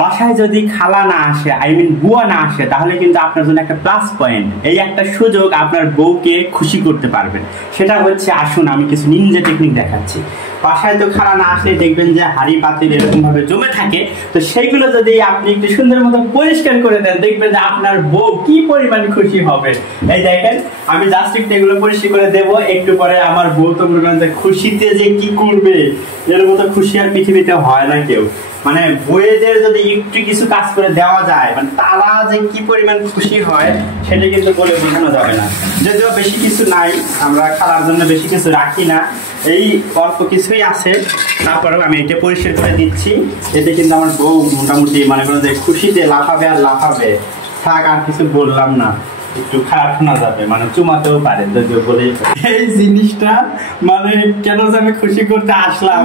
বাসায় যদি খালা না আসে, আই মিন বুয়া না আসে, তাহলে কিন্তু আপনার জন্য একটা প্লাস পয়েন্ট, এই একটা সুযোগ আপনার বউকে খুশি করতে পারবেন। সেটা হচ্ছে, আসুন আমি কিছু নিনজা টেকনিক দেখাচ্ছি। বাসায় তো খালা না আসলে দেখবেন যে হাঁড়ি পাতিল এরকম ভাবে জমে থাকে, তো সেইগুলো যদি আপনি একটু সুন্দর মতো পরিষ্কার করে দেন, দেখবেন যে আপনার বউ কি পরিমাণ খুশি হবে। এই দেখেন, আমি জাস্ট একটু এগুলো পরিষ্কার করে দেবো, একটু পরে আমার বউ তো মনে করেন যে খুশিতে যে কি করবে, এর মতো খুশি আর পৃথিবীতে হয় না কেউ। মানে বউয়েদের যদি একটু কিছু কাজ করে দেওয়া যায়, মানে তারা যে কি পরিমাণ খুশি হয় সেটা কিন্তু বলে বোঝানো যাবে না। যদিও বেশি কিছু নাই, আমরা খাওয়ার জন্য বেশি কিছু রাখি না, এই অল্প কিছুই আছে, তারপরেও আমি এটা পরিষ্কার করে দিচ্ছি। এতে কিন্তু আমার বউ মোটামুটি মনে করেন যে খুশিতে লাফাবে আর লাফাবে। থাক, আর কিছু বললাম না, একটু খারাপ শোনা যাবে, মানে চুমাতেও পারে যদিও বলে। এই জিনিসটা মানে কেন যে আমি খুশি করতে আসলাম,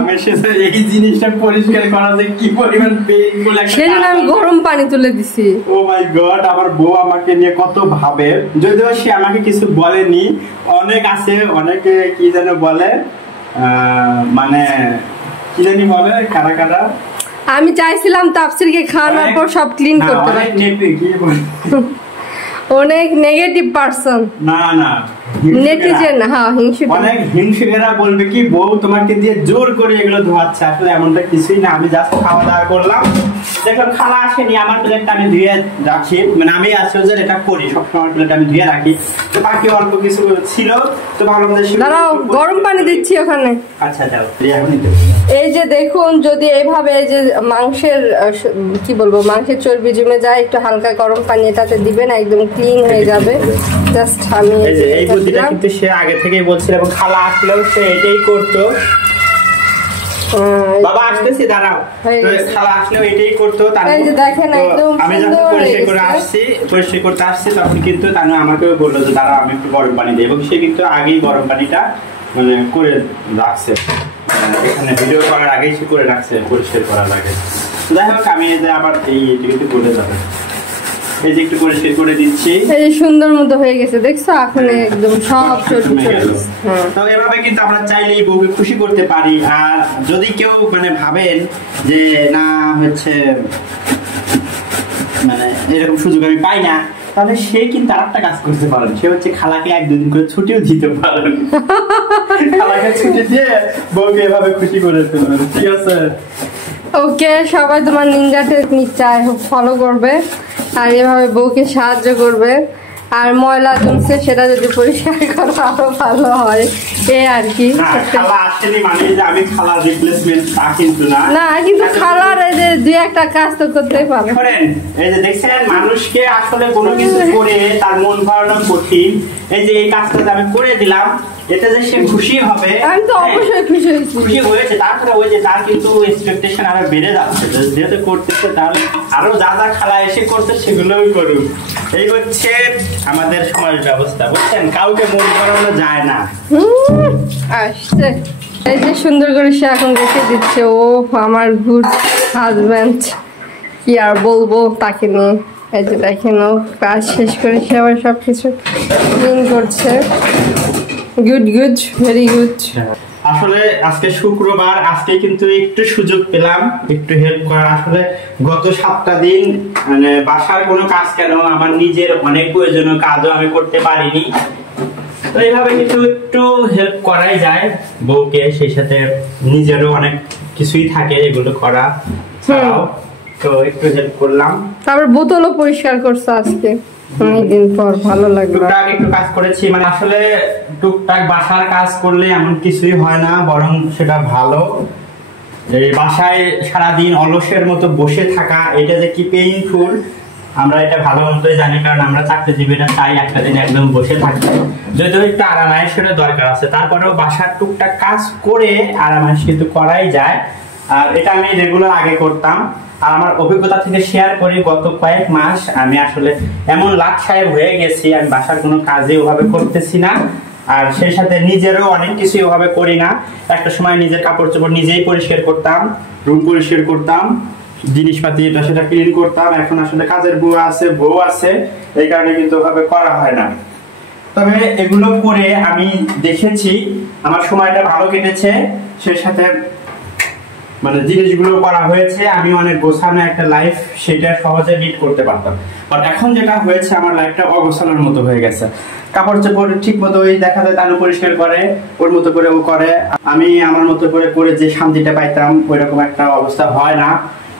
এই জিনিসটা পরিষ্কার করা যে কি পরিমাণ পেইনফুল, সেজন্য আমি গরম পানি তুলে দিছি। ও মাই গড, আমার বউ আমাকে নিয়ে কত ভাবে, যদিও সে আমাকে কিছু বলেনি। অনেক আছে, অনেকে কি যেন বলে, মানে কি জানি বলে, কারা কারা। আমি চাইছিলাম তাফসিরকে খাওয়ানোর পর সব ক্লিন করতে পারি। অনেক নেগেটিভ পারসন, না না নেটিজেন, হ্যাঁ হিংসুক, অনেক হিংসুকেরা বলবে কি বউ তোমাকে দিয়ে জোর করে এগুলো ধোয়াচ্ছে। আসলে এমনটা কিছুই না, আমি জাস্ট খাওয়া দাওয়া করলাম, দেখলাম খালা আসেনি, আমার প্লেটটা আমি ধুয়ে রাখি, মানে আমি আসলে এটা করি সবসময়, প্লেটটা আমি ধুয়ে রাখি, তো বাকি অল্প কিছু ছিল তো ভাবলাম যে দাঁড়াও গরম পানি দিচ্ছি ওখানে। আচ্ছা দাও, এখন এই যে দেখুন, যদি এইভাবে এই যে মাংসের কি বলবো, মাংসের চর্বি জমে যায়, একটু হালকা গরম পানি এটাতে দিবেন, একদম ক্লিন হয়ে যাবে। জাস্ট আমি এই বুদ্ধিটা কিন্তু সে আগে থেকেই বলছিল, এবং খালা আসলেও সে এটাই করতো। বাবা আসতেছি, দাঁড়াও। খালা আসলেও এটাই করতো। আমি যখন পরিষ্কার করতে আসছি তখন কিন্তু তানু আমাকেও বললো যে দাঁড়াও আমি একটু গরম পানি দিই, এবং সে কিন্তু আগেই গরম পানিটা মানে করে রাখছে, এখানে ভিডিও করার আগেই সে করে রাখছে পরিষ্কার করার আগে। যাই হোক, আমি এই যে আবার এইটা কিন্তু বলে যাবে, এই যে একটু পরিষ্কার করে দিচ্ছি, এই যে সুন্দর মতো হয়ে গেছে, দেখছো এখন একদম সব চর্বি চলে গেছে। তো এভাবে কিন্তু আমরা চাইলেই বউকে খুশি করতে পারি। আর যদি কেউ মানে ভাবেন যে না হচ্ছে মানে এরকম সুযোগ আমি পাই না, তাহলে সে কিন্তু আরেকটা কাজ করতে পারেন, সে হচ্ছে খালাকে 1-2 দিন করে ছুটিও দিতে পারেন। খালাকে ছুটি দিয়ে বউকে এভাবে খুশি করে ফেলবেন, ঠিক আছে? ওকে, সবাই তোমার নিনজা টেকনিক ফলো করবে আর এভাবে বউকে সাহায্য করবে। আর ময়লা জমছে সেটা যদি পরিষ্কার করা আরো ভালো হয়, এই আর কি। খালা আসেনি মানে যে আমি খালার রিপ্লেসমেন্ট তা কিন্তু না, না কিন্তু খালার এই যে দুই একটা কাজ তো করতেই পারে। এই যে দেখছেন, মানুষকে আসলে কোনো কিছু করে তার মন ভরানো কঠিন। এই যে এই কাজটা আমি করে দিলাম, এতে যে সে খুশি হবে, আমি তো অবশ্যই খুশি হয়েছে। তারপরে ওই যে তার কিন্তু এক্সপেকটেশন আরো বেড়ে যাচ্ছে, যেহেতু করতেছে তাহলে আরো যা যা খালা এসে করতে সেগুলোই করুক। এই হচ্ছে আমাদের সমাজ ব্যবস্থা, বুঝছেন? কাউকে মন করানো যায় না। আসছে এই যে সুন্দর করে সে এখন রেখে দিচ্ছে। ও আমার গুড হাজব্যান্ড, কি আর বলবো তাকে নিয়ে। এই যে দেখেন, ও কাজ শেষ করে সে আবার সবকিছু ক্লিন করছে। Good good, very good. আসলে আজকে শুক্রবার, আজকে কিন্তু একটু সুযোগ পেলাম একটু হেল্প করার। আসলে গত 7টা দিন মানে বাসার কোনো কাজ কেন, আমার নিজের অনেক প্রয়োজনীয় কাজও আমি করতে পারিনি। তো এইভাবে কিন্তু একটু হেল্প করাই যায় বউকে, সেই সাথে নিজেরও অনেক কিছুই থাকে এগুলো করা ছাড়াও, তো একটু হেল্প করলাম। তারপর বোতলও পরিষ্কার করছে আজকে অনেকদিন পর, ভালো লাগলো। টুকটাক একটু কাজ করেছি, মানে আসলে টুকটাক বাসার কাজ করলে এমন কিছুই হয় না, বরং সেটা ভালো। এই বাসায় সারাদিন অলসের মতো বসে থাকা, এটা যে কি পেইনফুল আমরা এটা ভালো মতোই জানি, কারণ আমরা চাকরিজীবীরা চাই একটা দিন একদম বসে থাকতে, যদিও একটু আরামায়েশের দরকার আছে, তারপরেও বাসার টুকটাক কাজ করে আরামায়েশ কিন্তু করাই যায়। আর এটা আমি রেগুলার আগে করতাম। আর আমার অভিজ্ঞতা থেকে শেয়ার করি, গত কয়েক মাস আমি আসলে এমন লাট সাহেব হয়ে গেছি, আমি বাসার কোনো কাজে ওভাবে করতেছি না, আর সেই সাথে নিজেরও অনেক কিছু ওভাবে করি না। একটা সময় নিজের কাপড় চোপড় নিজেই পরিষ্কার করতাম, রুম পরিষ্কার করতাম, জিনিসপাতি এটা সেটা ক্লিন করতাম। এখন আসলে কাজের বউ আছে, এই কারণে কিন্তু ওভাবে করা হয় না। তবে এগুলো করে আমি দেখেছি আমার সময়টা ভালো কেটেছে, সেই সাথে মানে জিনিসগুলো করা হয়েছে, আমি অনেক গোছানো একটা লাইফ সেটা সহজে লিড করতে পারতাম। বাট এখন যেটা হয়েছে, আমার লাইফটা অগোছানোর মতো হয়ে গেছে। কাপড় চোপড় ঠিক মতো ওই দেখা যায় তালু পরিষ্কার করে, ওর মতো করে ও করে, আমি আমার মতো করে যে শান্তিটা পাইতাম ওই রকম একটা অবস্থা হয় না।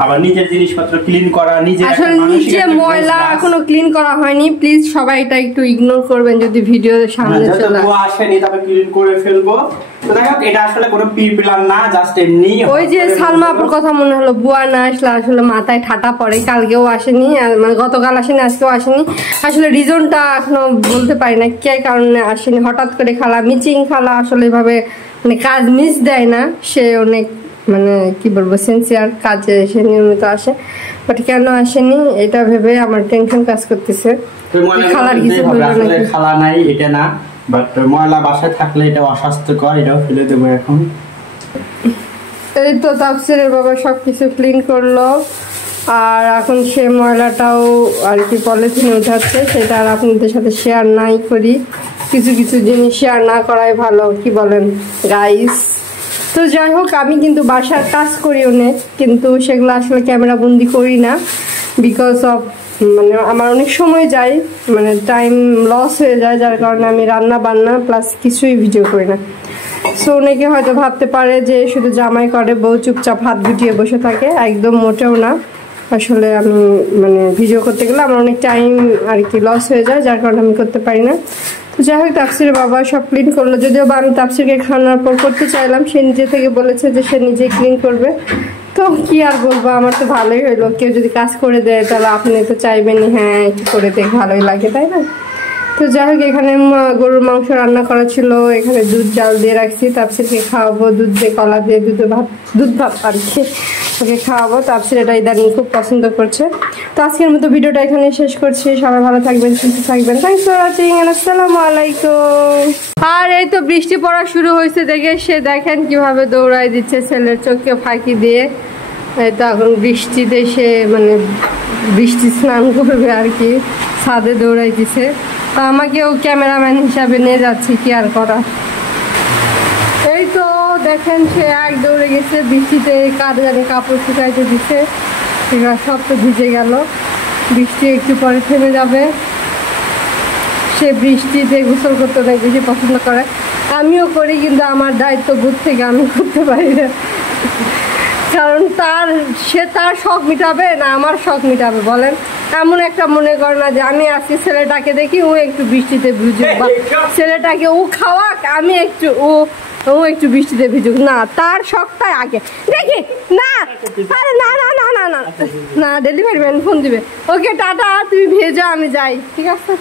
আবার নিজের জিনিসপত্র ক্লিন করা, নিজে আসলে নিচে ময়লা এখনো ক্লিন করা হয়নি, প্লিজ সবাই এটা একটু ইগনোর করবেন যদি ভিডিও সামনে চলে আসেনি, তবে ক্লিন করে ফেলবো। তো দেখো এটা আসলে কোনো প্ল্যান না, জাস্ট এমনি। ওই যে সালমা আপুর কথা মনে হলো, বুয়া না আসলে আসলে মাথায় ঠাটা পড়ে। কালকেও আসেনি, মানে গতকাল আসেনি, আজকেও আসেনি। আসলে রিজনটা এখনো বলতে পারি না কে কারণে আসেনি। হঠাৎ করে খালা মিচিং খালা আসলে এভাবে মানে কাজ মিস দেয় না, সে অনেক মানে কি বলবো সিনসিয়ার, কাজে এসে নিয়মিত আসে। বাট কেন আসেনি এটা ভেবে আমার টেনশন কাজ করতেছে। খালার কিছু খালা নাই এটা না, বাট ময়লা বাসায় থাকলে এটা অস্বাস্থ্যকর, এটাও ফেলে দেবো এখন। এই তো তাফসিরের বাবা সবকিছু ক্লিন করলো, আর এখন সে ময়লাটাও আর কি পলিথিনে উঠাচ্ছে। সেটা আর আপনাদের সাথে শেয়ার নাই করি, কিছু কিছু জিনিস শেয়ার না করাই ভালো, কি বলেন গাইস? তো যাই হোক, আমি কিন্তু বাসার কাজ করি অনেক, কিন্তু সেগুলো আসলে ক্যামেরা বন্দি করি না, বিকজ অফ মানে আমার অনেক সময় যায়, মানে টাইম লস হয়ে যায়, যার কারণে আমি রান্না বান্না প্লাস কিছুই ভিডিও করি না। সো অনেকে হয়তো ভাবতে পারে যে শুধু জামাই করে, বউ চুপচাপ হাত গুটিয়ে বসে থাকে, একদম মোটেও না। আসলে আমি মানে ভিডিও করতে গেলে আমার অনেক টাইম আর কি লস হয়ে যায়, যার কারণে আমি করতে পারি না। তো যাই হোক, তাফসিরের বাবা সব ক্লিন করলো, যদিও বা আমি তাফসিরকে খাওয়ানোর পর করতে চাইলাম, সে নিজে থেকে বলেছে যে সে নিজে ক্লিন করবে। তো কি আর বলবো, আমার তো ভালোই হইলো। কেউ যদি কাজ করে দেয় তাহলে আপনি তো চাইবেনই হ্যাঁ একটু করে দেখ, ভালোই লাগে, তাই না? তো যাই হোক, এখানে গরুর মাংস রান্না করা ছিল, এখানে দুধ জাল দিয়ে রাখছি, তাফসিরকে খাওয়াবো, দুধ দিয়ে কলা দিয়ে দুধ ভাত আর কি ওকে খাওয়াবো। তাফসির এটা ইদানিং খুব পছন্দ করছে। তো আজকের মতো ভিডিওটা এখানে শেষ করছি। সবাই ভালো থাকবেন, সুস্থ থাকবেন। থ্যাংকস ফর ওয়াচিং, আসসালামু আলাইকুম। আর এই তো বৃষ্টি পড়া শুরু হয়েছে দেখে সে দেখেন কিভাবে দৌড়াই দিচ্ছে ছেলের চোখকে ফাঁকি দিয়ে। এই তো এখন বৃষ্টিতে সে মানে বৃষ্টি স্নান করবে আর কি, ছাদে দৌড়াই দিছে। তো আমাকেও ক্যামেরাম্যান হিসাবে নিয়ে যাচ্ছি, কি আর করা। এই তো দেখেন সে এক দৌড়ে গেছে, বৃষ্টিতে কাঁধে কাপড় শুকাইতে দিচ্ছে, এগুলো সব তো ভিজে গেল। বৃষ্টি একটু পরে থেমে যাবে। সে বৃষ্টিতে গোসল করতে অনেক বেশি পছন্দ করে, আমিও করি, কিন্তু আমার দায়িত্ববোধ থেকে আমি করতে পারি না, কারণ তার শখ মিটাবে না আমার শখ মিটাবে বলেন? এমন একটা মনে করে না যে আমি আজকে ছেলেটাকে দেখি ও একটু বৃষ্টিতে ভিজুক, বা ছেলেটাকে ও খাওয়াক আমি একটু ও একটু বৃষ্টিতে ভিজুক, না, তার শখটাই আগে দেখি। না আরে না না না না না না, ডেলিভারি ম্যান ফোন দিবে। ওকে টাটা, তুমি ভেজো, আমি যাই, ঠিক আছে।